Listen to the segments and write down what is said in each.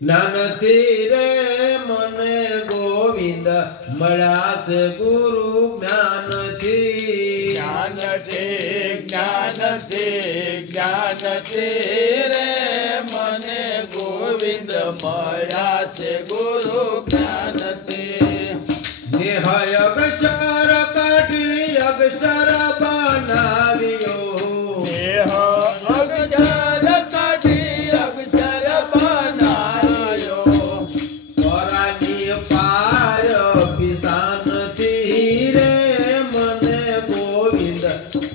જ્ઞાનથી રે મને ગોવિંદ મળ્યા છે ગુરુ જ્ઞાનથી રે મને ગોવિંદ મળ્યા છે ગુરુ જ્ઞાનથી દેહ અક્ષર કાઢી અક્ષર બનાવ્યો દેહ અક્ષર કાઢી અક્ષર બનાવ્યો પરાની પાર કિસાનથી રે મને ગોવિંદ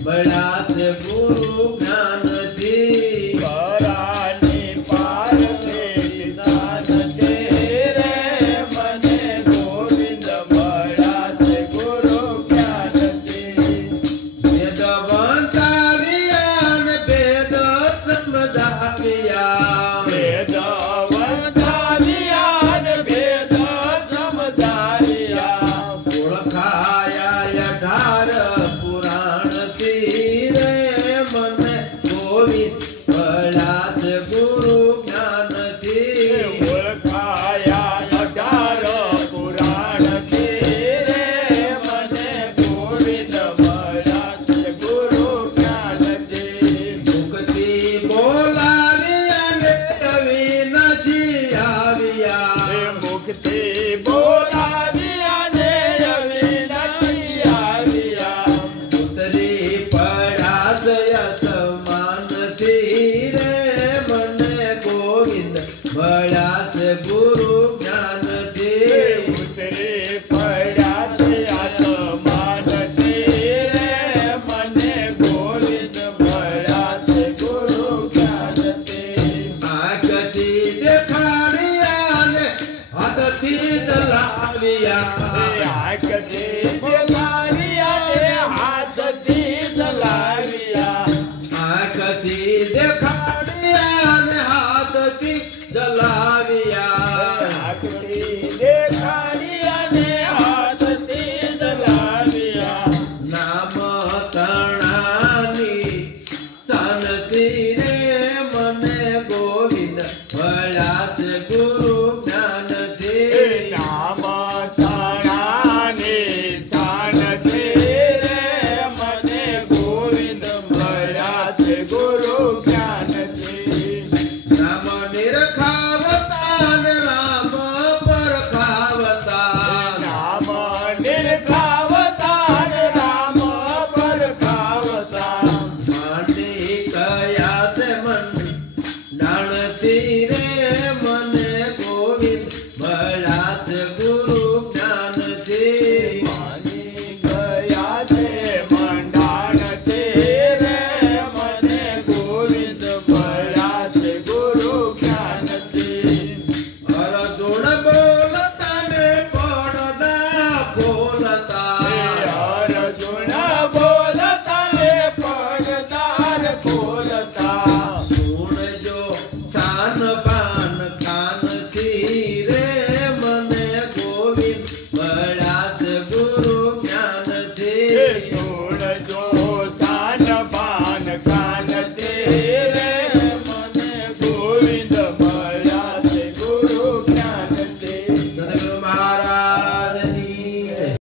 મળ્યા છે ગુરુ જ્ઞાનથી પરાની પાર કિસાનથી રે મને ગોવિંદ મળ્યા છે ગુરુ જ્ઞાનથી વેદવંતાવ્યા ને વેદ સમજાવ્યા વેદવંતાવ્યા ને વેદ સમજાવ્યા ઓળખાયા 18 પુરાણથી રે મને ગોવિંદ મળ્યા છે ગુરુ જ્ઞાનથી ઓળખાયા 18 પુરાણથી રે મને ગોવિંદ મળ્યા છે ગુરુ જ્ઞાનથી મુક્તિ બોલાવ્યા ને અવિનાશી આવ્યા મુક્તિ બોલાવ્યા ને અવિનાશી આવ્યા ઉતરી પડ્યા છે અસમાનથી રે મને ગોવિંદ મળ્યા છે ગુરુ જ્ઞાનથી ઉતરી પડ્યા છે આસમાનથી રે મને ગોવિંદ મળ્યા છે ગુરુ જ્ઞાનથી આંખથી દેખાડ્યા ને હાથથી દલાવ્યા આંખથી દેખાડ્યા ને હાથથી દલાવ્યા આંખથી દેખાડ્યા ને હાથથી જલાવ્યા આંખથી દેખાડ્યા ને હાથથી દલાવ્યા નામ તણાની શાનથી રે મને ગોવિંદ મળ્યા છે ગુરુ